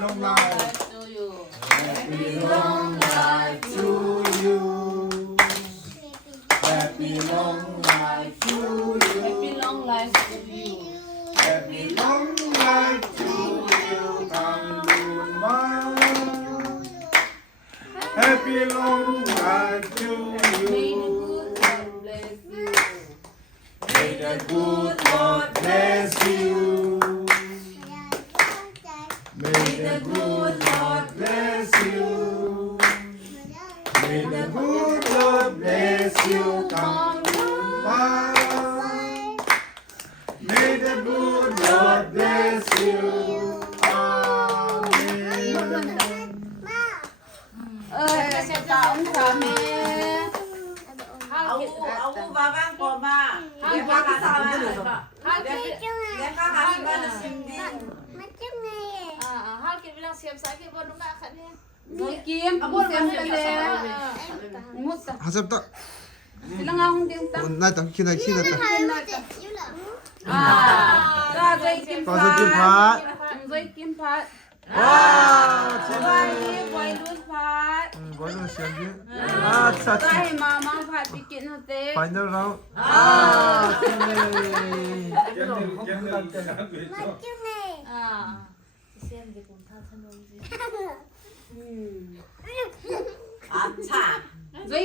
long life to you. Happy long life to you Happy long life to you Happy long life to you. Happy long life to you ทำบุญมา Happy long life to May the good Lord bless you. May the good Lord bless you May the good Lord bless you ทำบุญมา May the good Lord bless you Amen Kasi taon kami. Aku babang koma. Dia kakak sama dulu. Dia kakak sama na sinding. Halkit bilang siap sakit baru nak kat dia. Kim, abot kami tali. Umut ta. 하셉다. Ilang akong diyang ta. 나다 키나 키나다. Ka Zoy Kim Pat. Zoy Kim Pat. Zoy Kim Pat. 와, Zoy Boy Lun Pat. 뭐는 시작이? 아, 차치. Zoy Mamang Pat Pikit Note. 파이널 라운드. Siap dia pun tak senang. Acha. Zoy